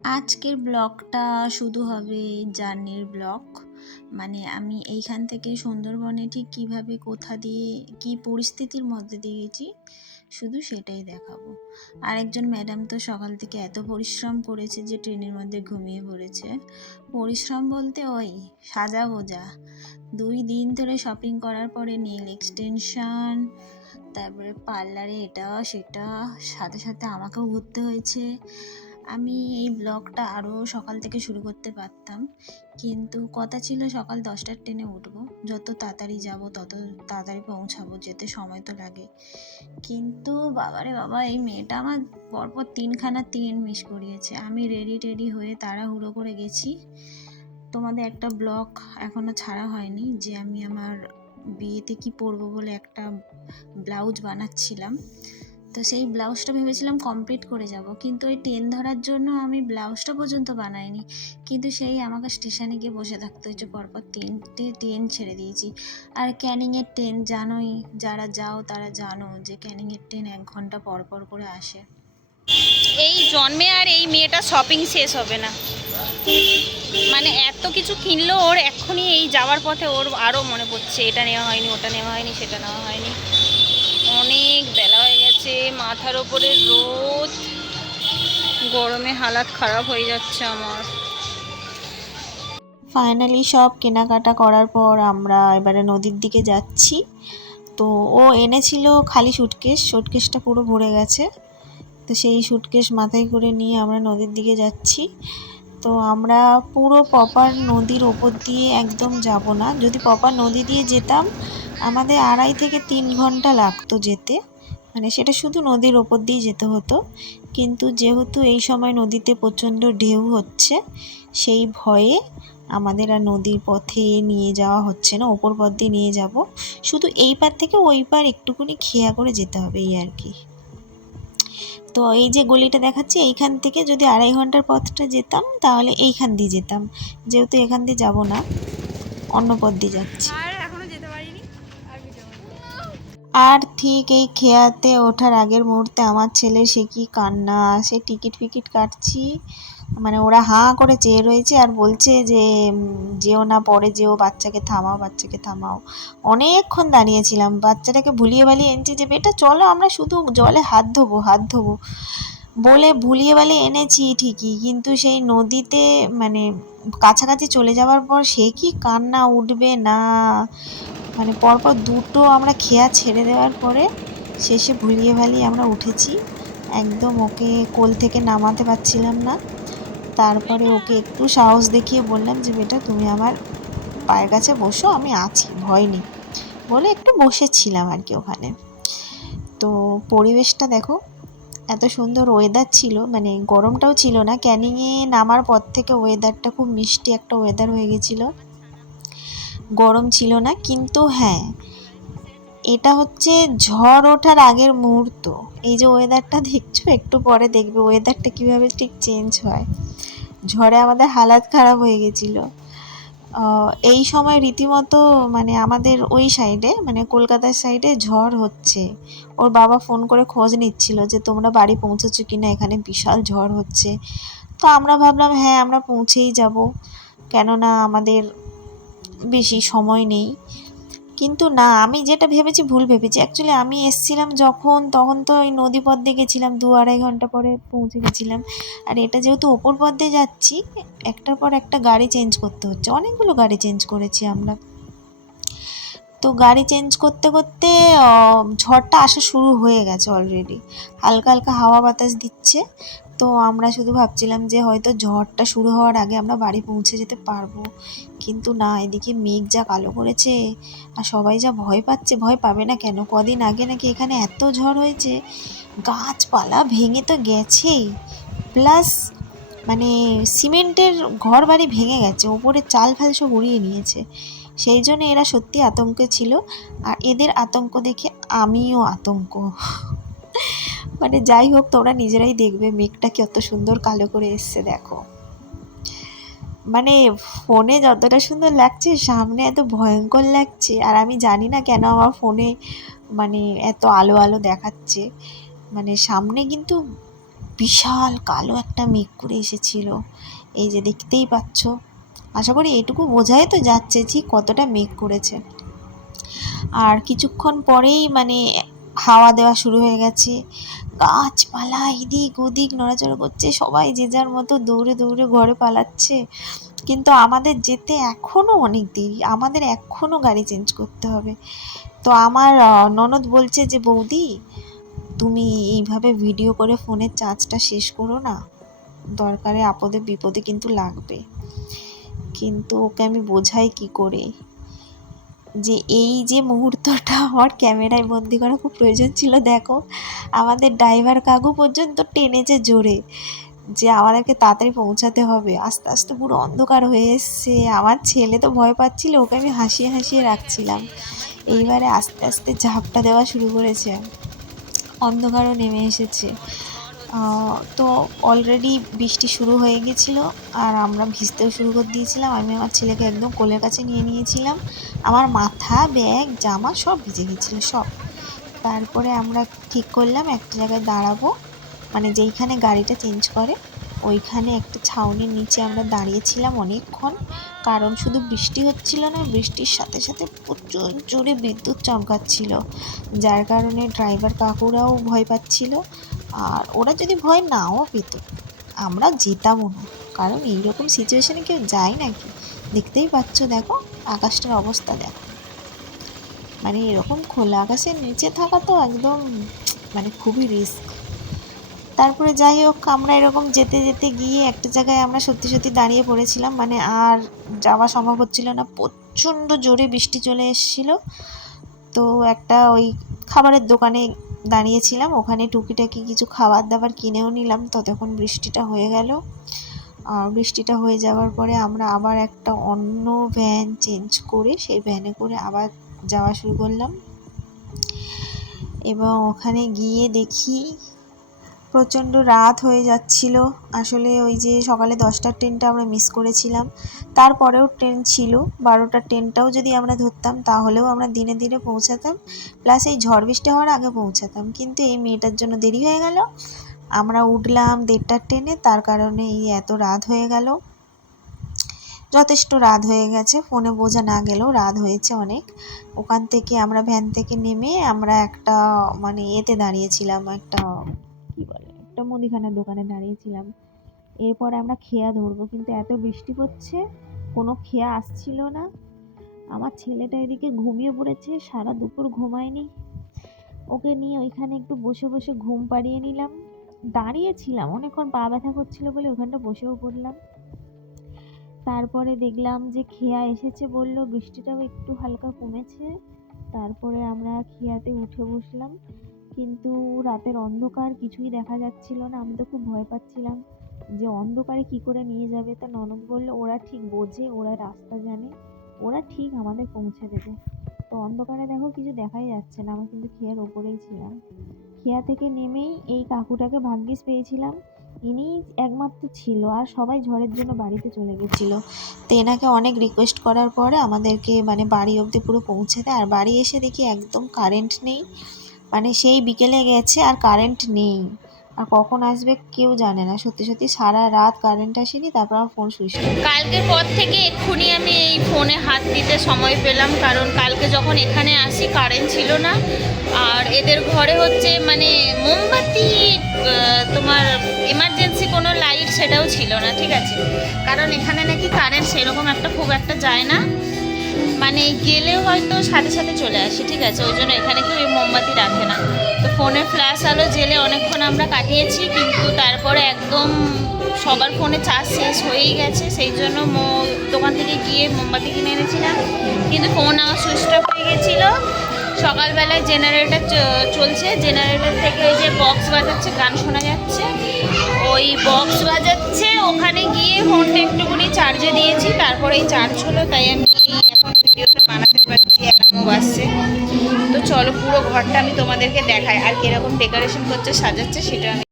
আজকের ব্লগটা শুধু হবে জার্নির ব্লগ। মানে আমি এইখান থেকে সুন্দরবনে ঠিক কীভাবে কোথা দিয়ে কী পরিস্থিতির মধ্যে দিয়ে গেছি শুধু সেটাই দেখাবো। আরেকজন ম্যাডাম তো সকাল থেকে এত পরিশ্রম করেছে যে ট্রেনের মধ্যে ঘুমিয়ে পড়েছে। পরিশ্রম বলতে ওই সাজা গোজা 2 দিন ধরে শপিং করার পরে নেল এক্সটেনশন, তারপরে পার্লারে এটা সেটা, সাথে সাথে আমাকেও ঘুরতে হয়েছে। আমি এই ব্লগটা আরও সকাল থেকে শুরু করতে পারতাম, কিন্তু কথা ছিল সকাল 10টার ট্রেনে উঠবো, যত তাড়াতাড়ি যাব তত তাড়াতাড়ি পৌঁছাবো, যেতে সময় তো লাগে। কিন্তু বাবারে বাবা, এই মেয়েটা আমার পরপর 3খানা ট্রেন মিস করিয়েছে। আমি রেডি হয়ে তাড়াহুড়ো করে গেছি। তোমাদের একটা ব্লগ এখনও ছাড়া হয়নি যে আমি আমার বিয়েতে কি পরবো বলে একটা ব্লাউজ বানাচ্ছিলাম। তো সেই ব্লাউজটা ভেবেছিলাম কমপ্লিট করে যাব, কিন্তু ওই ট্রেন ধরার জন্য আমি ব্লাউজটা পর্যন্ত বানাইনি। কিন্তু সেই আমাকে স্টেশনে গিয়ে বসে থাকতে হয়েছে, পরপর 3টে ট্রেন ছেড়ে দিয়েছি। আর ক্যানিংয়ের ট্রেন জানোই, যারা যাও তারা জানো যে ক্যানিংয়ের ট্রেন 1 ঘন্টা পর পর করে আসে। এই জন্মে আর এই মেয়েটা শপিং শেষ হবে না। মানে এত কিছু কিনলো, ওর এক্ষুনি এই যাওয়ার পথে ওর আরও মনে পড়ছে এটা নেওয়া হয়নি, ওটা নেওয়া হয়নি, সেটা নেওয়া হয়নি। অনেক বেলা হয়ে গেছে, মাথার ওপরে রোদ, গরমে হালাত খারাপ হয়ে যাচ্ছে আমার। ফাইনালি সব কেনাকাটা করার পর আমরা এবারে নদীর দিকে যাচ্ছি। তো ও এনেছিল খালি সুটকেসটা পুরো ভরে গেছে। তো সেই সুটকেস মাথায় করে নিয়ে আমরা নদীর দিকে যাচ্ছি। তো আমরা পুরো প্রপার নদীর ওপর দিয়ে একদম যাব না। যদি প্রপার নদী দিয়ে যেতাম আমাদের 2.5 থেকে 3 ঘন্টা লাগতো যেতে, মানে সেটা শুধু নদীর ওপর দিয়ে যেতে হতো। কিন্তু যেহেতু এই সময় নদীতে প্রচণ্ড ঢেউ হচ্ছে, সেই ভয়ে আমাদের আর নদীর পথে নিয়ে যাওয়া হচ্ছে না, ওপর পথ দিয়ে নিয়ে যাব। শুধু এই পার থেকে ওই পার একটুখানি খেয়া করে যেতে হবে, এই আর কি। তো এই যে গলিটা দেখাচ্ছি, এইখান থেকে যদি 2.5 ঘন্টার পথটা যেতাম তাহলে এইখান দিয়ে যেতাম। যেহেতু এখান দিয়ে যাব না, অন্য পথ দিয়ে যাচ্ছি। আর ঠিক এই খেয়াতে ওঠার আগের মুহূর্তে আমার ছেলে সে কি কান্না, সে টিকিট ফিকিট কাটছি, মানে ওরা হাঁ করে চেয়ে রয়েছে আর বলছে যে যেও না, পরে যেও, বাচ্চাকে থামাও, বাচ্চাকে থামাও। অনেকক্ষণ দাঁড়িয়েছিলাম, বাচ্চাটাকে ভুলিয়ে ভালিয়ে এনেছি যে বেটা চলো আমরা শুধু জলে হাত ধোবো বলে ভুলিয়ে ভালিয়ে এনেছি ঠিকই, কিন্তু সেই নদীতে মানে কাছাকাছি চলে যাওয়ার পর সে কি কান্না, উঠবে না। মানে পরপর 2টো আমরা খেয়া ছেড়ে দেওয়ার পরে শেষে ভুলিয়ে ভালিয়ে আমরা উঠেছি। একদম ওকে কোল থেকে নামাতে পারছিলাম না। তারপরে ওকে একটু সাহস দেখিয়ে বললাম যে বেটা তুমি আমার পায়ের কাছে বসো, আমি আছি, ভয় নেই বলে একটু বসেছিলাম আর কি ওখানে। তো পরিবেশটা দেখো, এত সুন্দর ওয়েদার ছিল, মানে গরমটাও ছিল না। ক্যানিংয়ে নামার পর থেকে ওয়েদারটা খুব মিষ্টি একটা ওয়েদার হয়ে গেছিলো, গরম ছিল না। কিন্তু হ্যাঁ, এটা হচ্ছে ঝড় ওঠার আগের মুহূর্ত। এই যে ওয়েদারটা দেখছো, একটু পরে দেখবে ওয়েদারটা কীভাবে ঠিক চেঞ্জ হয়। ঝড়ে আমাদের হালাত খারাপ হয়ে গেছিলো। এই সময় রীতিমতো মানে আমাদের ওই সাইডে, মানে কলকাতার সাইডে ঝড় হচ্ছে। ওর বাবা ফোন করে খোঁজ নিচ্ছিল যে তোমরা বাড়ি পৌঁছেছো কি না, এখানে বিশাল ঝড় হচ্ছে। তো আমরা ভাবলাম হ্যাঁ আমরা পৌঁছেই যাব, কেননা আমাদের বেশি সময় নেই। কিন্তু না, আমি যেটা ভেবেছি ভুল ভেবেছি। অ্যাকচুয়ালি আমি এসছিলাম যখন, তখন তো ওই নদী পথ দিয়ে গেছিলাম, 2-2.5 ঘন্টা পরে পৌঁছে গেছিলাম। আর এটা যেহেতু ওপর পথ দিয়ে যাচ্ছি, একটার পর একটা গাড়ি চেঞ্জ করতে হচ্ছে, অনেকগুলো গাড়ি চেঞ্জ করেছি আমরা। তো গাড়ি চেঞ্জ করতে করতে ঝড়টা আসা শুরু হয়ে গেছে অলরেডি, হালকা হালকা হাওয়া বাতাস দিচ্ছে। তো আমরা শুধু ভাবছিলাম যে হয়তো ঝড়টা শুরু হওয়ার আগে আমরা বাড়ি পৌঁছে যেতে পারবো, কিন্তু না, এদিকে মেঘ যা কালো করেছে আর সবাই যা ভয় পাচ্ছে। ভয় পাবে না কেন, কদিন আগে নাকি এখানে এত ঝড় হয়েছে, গাছপালা ভেঙে তো গেছেই, প্লাস মানে সিমেন্টের ঘর বাড়ি ভেঙে গেছে, ওপরে চাল ফাল সব উড়িয়ে নিয়েছে। সেই জন্য এরা সত্যি আতঙ্কে ছিল, আর এদের আতঙ্ক দেখে আমিও আতঙ্ক। মানে যাই হোক, তোমরা নিজেরাই দেখবে মেঘটা কত সুন্দর কালো করে এসছে দেখো। মানে ফোনে যতটা সুন্দর লাগছে, সামনে এত ভয়ঙ্কর লাগছে। আর আমি জানি না কেন আমার ফোনে মানে এত আলো আলো দেখাচ্ছে, মানে সামনে কিন্তু বিশাল কালো একটা মেঘ করে এসেছিল, এই যে দেখতেই পাচ্ছ। আশা করি এটুকু বোঝাই তো যাচ্ছে ঠিক কতটা মেঘ করেছে। আর কিছুক্ষণ পরেই মানে হাওয়া দেওয়া শুরু হয়ে গেছে, গাছপালা এদিক ওদিক নড়াচড়া করছে, সবাই যে যার মতো দৌড়ে দৌড়ে ঘরে পালাচ্ছে। কিন্তু আমাদের যেতে এখনও অনেক দেরি, আমাদের এখনও গাড়ি চেঞ্জ করতে হবে। তো আমার ননদ বলছে যে বৌদি তুমি এইভাবে ভিডিও করে ফোনের চার্জটা শেষ করো না, দরকারে আপদে বিপদে কিন্তু লাগবে। কিন্তু ওকে আমি বোঝাই কি করে যে এই যে মুহূর্তটা আমার ক্যামেরায় বন্দি করা খুব প্রয়োজন ছিল। দেখো আমাদের ড্রাইভার কাকু পর্যন্ত টেনেছে জোরে যে আমাদেরকে তাড়াতাড়ি পৌঁছাতে হবে। আস্তে আস্তে পুরো অন্ধকার হয়ে এসছে, আমার ছেলে তো ভয় পাচ্ছিল, ওকে আমি হাসিয়ে হাসিয়ে রাখছিলাম। এইবারে আস্তে আস্তে ঝাপটা দেওয়া শুরু করেছে, অন্ধকারও নেমে এসেছে। তো অলরেডি বৃষ্টি শুরু হয়ে গেছিলো আর আমরা ভিজতেও শুরু করে দিয়েছিলাম। আমি আমার ছেলেকে একদম কোলের কাছে নিয়ে নিয়েছিলাম, আমার মাথা ব্যাগ জামা সব ভিজে গেছিলো সব। তারপরে আমরা ঠিক করলাম একটা জায়গায় দাঁড়াবো, মানে যেইখানে গাড়িটা চেঞ্জ করে ওইখানে একটা ছাউনির নিচে আমরা দাঁড়িয়েছিলাম অনেকক্ষণ। কারণ শুধু বৃষ্টি হচ্ছিল না, বৃষ্টির সাথে সাথে প্রচুর জোরে বিদ্যুৎ চমকাচ্ছিল, যার কারণে ড্রাইভার কাকুরাও ভয় পাচ্ছিল। আর ওরা যদি ভয় নাও পেত আমরা যেতামও না, কারণ এইরকম সিচুয়েশানে কেউ যায় নাকি। দেখতেই পাচ্ছ, দেখো আকাশটার অবস্থা দেখো, মানে এরকম খোলা আকাশের নিচে থাকা তো একদম মানে খুবই রিস্ক। তারপরে যাই হোক আমরা এরকম যেতে যেতে গিয়ে একটা জায়গায় আমরা সত্যি সত্যি দাঁড়িয়ে পড়েছিলাম, মানে আর যাওয়া সম্ভব হচ্ছিল না, প্রচণ্ড জোরে বৃষ্টি চলে এসেছিলো। তো একটা ওই খাবারের দোকানে দাঁড়িয়েছিলাম, ওখানে টুকিটাকি কিছু খাবার দাবার কিনেও নিলাম। ততক্ষণ বৃষ্টিটা হয়ে গেল। বৃষ্টিটা হয়ে যাওয়ার পরে আমরা আবার একটা অন্য ভ্যান চেঞ্জ করে সেই ভ্যানে করে আবার যাওয়া শুরু করলাম। এবং ওখানে গিয়ে দেখি প্রচণ্ড রাত হয়ে যাচ্ছিল। আসলে ওই যে সকালে 10টার ট্রেনটা আমরা মিস করেছিলাম, তারপরেও ট্রেন ছিল 12টার ট্রেনটাও যদি আমরা ধরতাম তাহলেও আমরা দিনে দিনে পৌঁছাতাম, প্লাস এই ঝড় বৃষ্টি হওয়ার আগে পৌঁছাতাম। কিন্তু এই মেয়েটার জন্য দেরি হয়ে গেল, আমরা উঠলাম 1:30টার ট্রেনে, তার কারণে এই এত রাত হয়ে গেল। যথেষ্ট রাত হয়ে গেছে, ফোনে বোঝা না গেলেও রাত হয়েছে অনেক। ওখান থেকে আমরা ভ্যান থেকে নেমে আমরা একটা মানে এতে দাঁড়িয়েছিলাম, একটা কী বলে একটা মুদিখানার দোকানে দাঁড়িয়েছিলাম। এরপর আমরা খেয়া ধরবো, কিন্তু এত বৃষ্টি পড়ছে কোনো খেয়া আসছিল না। আমার ছেলেটা এদিকে ঘুমিয়ে পড়েছে, সারা দুপুর ঘুমায়নি, ওকে নিয়ে ওইখানে একটু বসে বসে ঘুম পাড়িয়ে নিলাম। দাঁড়িয়েছিলাম অনেকক্ষণ, পা ব্যথা করছিল বলে ওখানটা বসেও পড়লাম। তারপরে দেখলাম যে খেয়া এসেছে, বললো বৃষ্টিটাও একটু হালকা কমেছে। তারপরে আমরা খেয়াতে উঠে বসলাম, কিন্তু রাতের অন্ধকার, কিছুই দেখা যাচ্ছিল না। আমি তো খুব ভয় পাচ্ছিলাম যে অন্ধকারে কি করে নিয়ে যাবে। তা ননদ বললো ওরা ঠিক বোঝে, ওরা রাস্তা জানে, ওরা ঠিক আমাদের পৌঁছে দেবে। তো অন্ধকারে দেখো কিছু দেখাই যাচ্ছে না, আমি কিন্তু খেয়ার ওপরেই ছিলাম। খেয়া থেকে নেমেই এই কাকুটাকে ভাগ্যিস পেয়েছিলাম, ইনি একমাত্র ছিল, আর সবাই ঝড়ের জন্য বাড়িতে চলে গেছিলো। তো এনাকে অনেক রিকোয়েস্ট করার পরে আমাদেরকে মানে বাড়ি অবধি পুরো পৌঁছে দেয়। আর বাড়ি এসে দেখি একদম কারেন্ট নেই, মানে সেই বিকেলে গেছে আর কারেন্ট নেই, আর কখন আসবে কেউ জানে না। সত্যি সত্যি সারা রাত কারেন্ট আসেনি, তারপর আমার ফোন সুইচ অফ। কালকের পর থেকে এক্ষুনি আমি এই ফোনে হাত দিতে সময় পেলাম, কারণ কালকে যখন এখানে আসি কারেন্ট ছিল না। আর এদের ঘরে হচ্ছে মানে মোমবাতি, তোমার এমার্জেন্সি কোনো লাইট সেটাও ছিল না, ঠিক আছে। কারণ এখানে নাকি কারেন্ট সেরকম একটা খুব একটা যায় না, মানে গেলেও হয়তো সাথে সাথে চলে আসে, ঠিক আছে। ওই জন্য এখানে কেউ মোমবাতি রাখে না। তো ফোনের ফ্ল্যাশ আলো জেলে অনেকক্ষণ আমরা কাটিয়েছি, কিন্তু তারপরে একদম সবার ফোনে চার্জ শেষ হয়েই গেছে। সেই জন্য দোকান থেকে গিয়ে মোমবাতি কিনে এনেছিলাম, কিন্তু ফোন আমার সুইচ অফ হয়ে গেছিলো। সকালবেলায় জেনারেটর চলছে, জেনারেটর থেকে ওই যে বক্স বাজাচ্ছে, গান শোনা যাচ্ছে, ওই বক্স বাজাচ্ছে। ওখানে গিয়ে ফোনটা একটুখানি চার্জে দিয়েছি, তারপরে এই চার্জ হলো, তাই আমি এখন ভিডিওটা বানাতে পারছি, অ্যালার্মও বাজছে। তো চলো পুরো ঘরটা আমি তোমাদেরকে দেখাই, আর কীরকম ডেকোরেশন করছে সাজাচ্ছে সেটা আমি